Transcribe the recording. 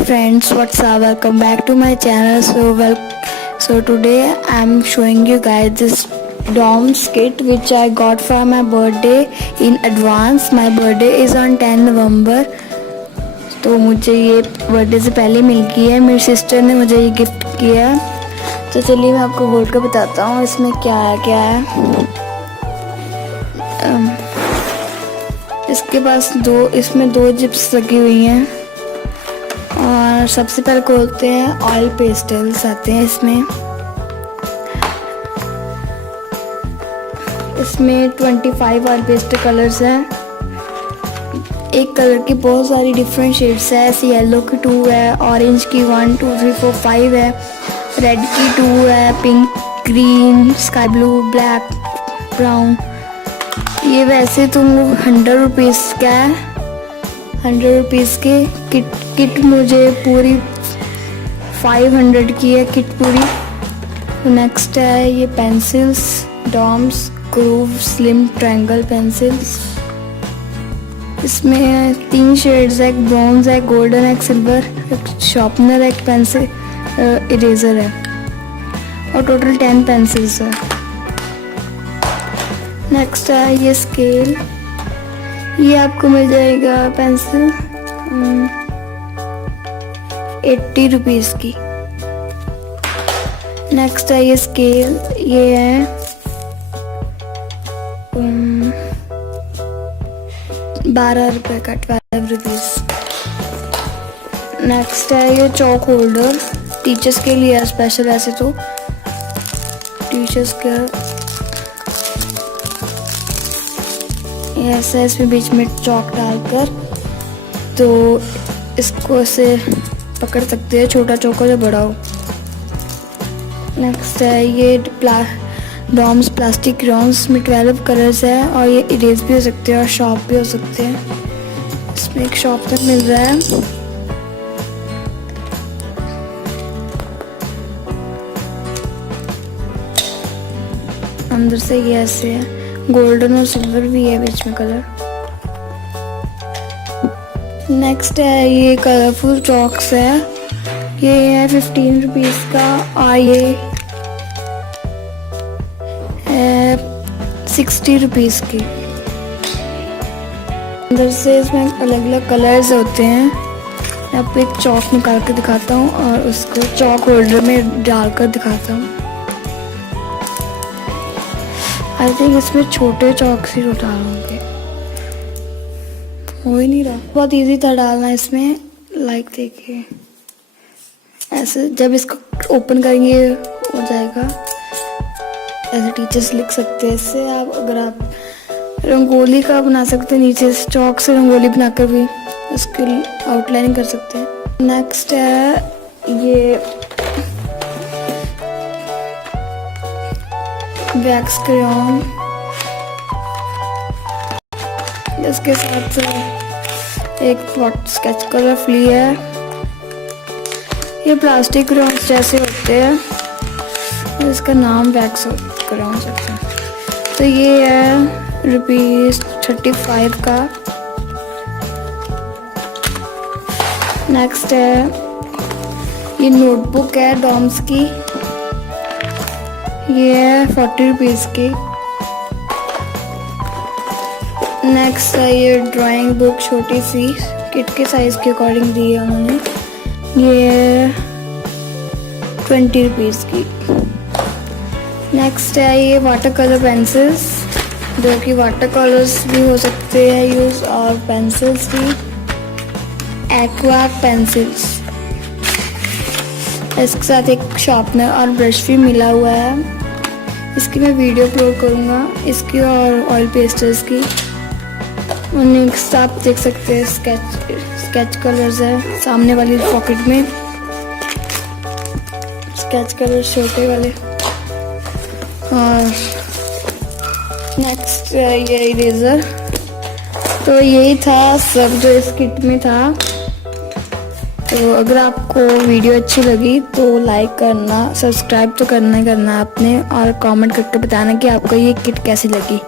friends, what's up? Welcome back to my channel. So today I'm showing you guys this DOMS kit which I got for my birthday in advance. My birthday is on 10 November. तो मुझे ये birthday से पहले मिल गई है, मेरी sister ने मुझे ये गिफ्ट किया है। तो चलिए मैं आपको खोल कर बताता हूँ इसमें क्या है। इसके पास इसमें दो जिप्स लगी हुई हैं। और सबसे पहले खोलते हैं, ऑयल पेस्टल्स आते हैं इसमें 25 ऑयल पेस्टल कलर्स हैं। एक कलर की बहुत सारी डिफरेंट शेड्स है, ऐसे येलो की 2 है, ऑरेंज की 1 2 3 4 5 है, रेड की 2 है, pink, green, sky blue, black, brown. ये वैसे तो 100 रुपीज़ का है, 100 रुपीज़ के किट मुझे पूरी 500 की है किट पूरी। नेक्स्ट है ये pencils, Doms groove slim triangle pencils. इसमें 3 शेड्स है, एक ब्रॉन्ज है, गोल्डन है, एक सिल्वर, एक शार्पनर है, एक पेंसिल इरेजर है और टोटल 10 पेंसिल्स है। नेक्स्ट है ये स्केल, ये आपको मिल जाएगा पेंसिल 80 रुपीज़ की। नेक्स्ट है ये स्केल, ये है 12 रुपये का, 12 रुपीज़। नेक्स्ट है ये चौक होल्डर, टीचर्स के लिए है स्पेशल, ऐसे तो टीचर्स के ऐसा है, इसमें बीच में चौक डालकर तो इसको ऐसे पकड़ सकते हैं, छोटा चौक हो या बड़ा हो। नेक्स्ट है ये डॉम्स प्लास्टिक क्रेयॉन्स में 12 कलर्स है और ये इरेज भी हो सकते हैं और शॉर्प भी हो सकते हैं। इसमें एक शॉर्पनर मिल रहा है। अंदर से ये ऐसे है, गोल्डन और सिल्वर भी है बीच में कलर। नेक्स्ट है ये कलरफुल चॉक्स है, ये है 15 रुपीज़ का और ये है 60 रुपीज़ की। अंदर से इसमें अलग अलग कलर्स होते हैं। मैं आपको एक चॉक निकाल के दिखाता हूँ और उसको चॉक होल्डर में डालकर दिखाता हूँ। आई थिंक इसमें छोटे चौक ही डाल होंगे, हो ही नहीं रहा। बहुत इजी था डालना इसमें, लाइक देखिए ऐसे जब इसको ओपन करेंगे हो जाएगा। ऐसे टीचर्स लिख सकते हैं इससे। आप अगर आप रंगोली का बना सकते हैं, नीचे से चौक से रंगोली बनाकर भी उसकी आउटलाइनिंग कर सकते हैं। नेक्स्ट है ये वैक्स क्रेयॉन, इसके साथ एक स्केच कलर फ्ली है। ये प्लास्टिक क्रेयॉन्स जैसे होते हैं, इसका नाम वैक्स क्रेयॉन सकते हैं। तो ये है ₹35 का। नेक्स्ट है ये नोटबुक है डॉम्स की, ये है 40 रुपीज़ की। नेक्स्ट है ये ड्राइंग बुक, छोटी सी किट के साइज के अकॉर्डिंग दी है उन्होंने, ये है 20 रुपीज़ की। नेक्स्ट है ये वाटर कलर पेंसिल्स, जो कि वाटर कलर्स भी हो सकते हैं यूज़ और पेंसिल्स भी। एक्वा पेंसिल्स, इसके साथ एक शार्पनर और ब्रश भी मिला हुआ है। इसकी मैं वीडियो अपलोड करूँगा, इसकी और ऑयल पेस्टल्स की। और नेक्स्ट आप देख सकते हैं स्केच कलर्स है सामने वाली पॉकेट में, स्केच कलर छोटे वाले। और नेक्स्ट ये इरेजर। तो यही था सब जो इस किट में था। तो अगर आपको वीडियो अच्छी लगी तो लाइक करना, सब्सक्राइब तो करना ही करना आपने, और कमेंट करके बताना कि आपको ये किट कैसी लगी।